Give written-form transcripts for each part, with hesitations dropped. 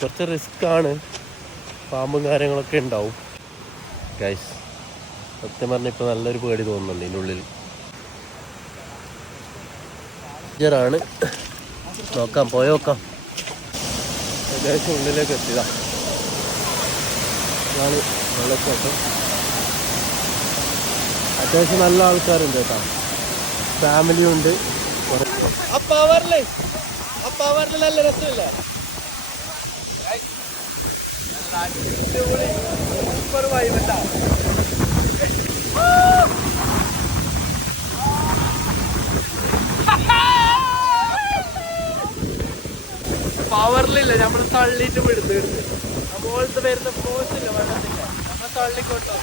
കുറച്ച് റിസ്ക് ആണ്, പാമ്പും കാര്യങ്ങളൊക്കെ ഉണ്ടാവും ഗൈസ്. സത്യം പറഞ്ഞാൽ ഇപ്പോൾ നല്ലൊരു പേടി തോന്നുന്നുണ്ട് ഇതിൻ്റെ ഉള്ളിൽ. ആണ് നോക്കാം, പോയി നോക്കാം. ഏകദേശം ഉള്ളിലേക്ക് എത്തിയതാ. ഇതാണ് വെള്ളച്ചാട്ടം. അത്യാവശ്യം നല്ല ആൾക്കാരുണ്ട് കേട്ടോ, ഫാമിലിയും ഉണ്ട്. ആ പവറിൽ നല്ല രസമില്ലേ? സൂപ്പർ വൈബല്ല. പവറിലില്ല, നമ്മൾ തള്ളിയിട്ട് വിടുന്നു. മുകളിൽ വരുന്ന ഫോഴ്സ് ഇല്ല വെള്ളത്തില്ല, നമ്മൾ തള്ളിക്കൊണ്ടോ.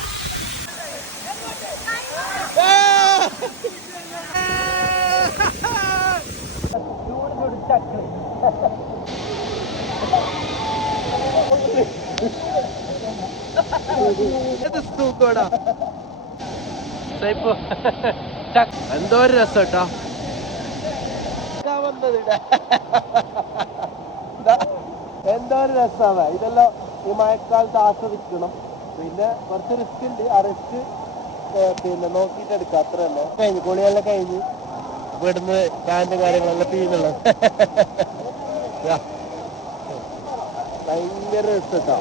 എന്തോ ഒരു രസം കേട്ടോ എന്തോ ഒരു രസമാണ് ഇതെല്ലാം. ഈ മഴക്കാലത്ത് ആസ്വദിക്കണം. പിന്നെ കുറച്ച് റിസ്ക് ഉണ്ട്, ആ റിസ്ക് പിന്നെ നോക്കിയിട്ട് എടുക്കാം, അത്ര തന്നെ. കഴിഞ്ഞു കുളിയെല്ലാം കഴിഞ്ഞ് ഇവിടുന്ന് പാൻറ്റും കാര്യങ്ങളെല്ലാം പീനുള്ളത് ഭയങ്കര രസം കേട്ടോ.